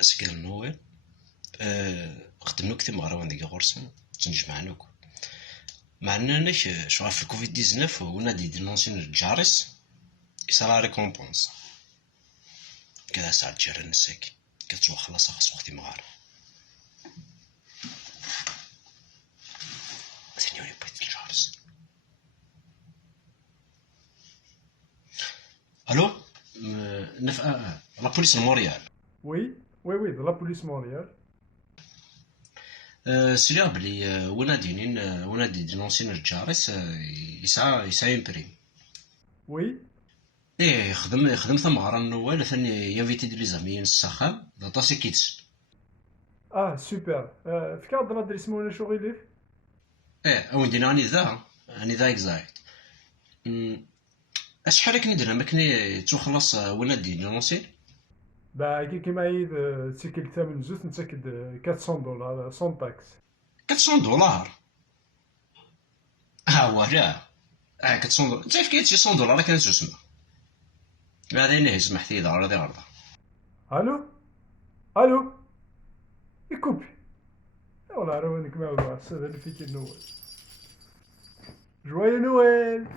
أسكال نويل. خدمنا كثير مغراوان ديك غورسن تنجمع نوك معنا نك شغال في الكوفيد 19 ونادي دينونسين الجارس يصرا ريكومبونس كذا ساعة جرى النساك كتشوف خلاص خاص وقتي مغار ثاني ولي بغيت الجارس. الو نف لا بوليس موريال. Oui, oui, oui, de la police mondiale. سيريا بلي ونادي دينونسين الجارس يسعى يمبريم. Oui. ايه خدم ثمغرا نوال ثاني يافيتي دي لي زاميين السخام داطاسي كيتس. Ah, super. فكاد l'adresse مون شو غيليف؟ ايه وين دينا اني ذا اكزاكت. اشحال كني درنا ما كني توخلص ونادي دينونسين. Bah, كيما عيد تسكل ثمن زوز نتاكد $400 سون تاكس. $400 ها وراه. $400 تعرف كي تجي $100 كانت تسمى هذا ينهز محتي دار هذه غلطه. الو الو يكوبي والله روانك ما هو هذا اللي فيك النوال. جوايا نوال.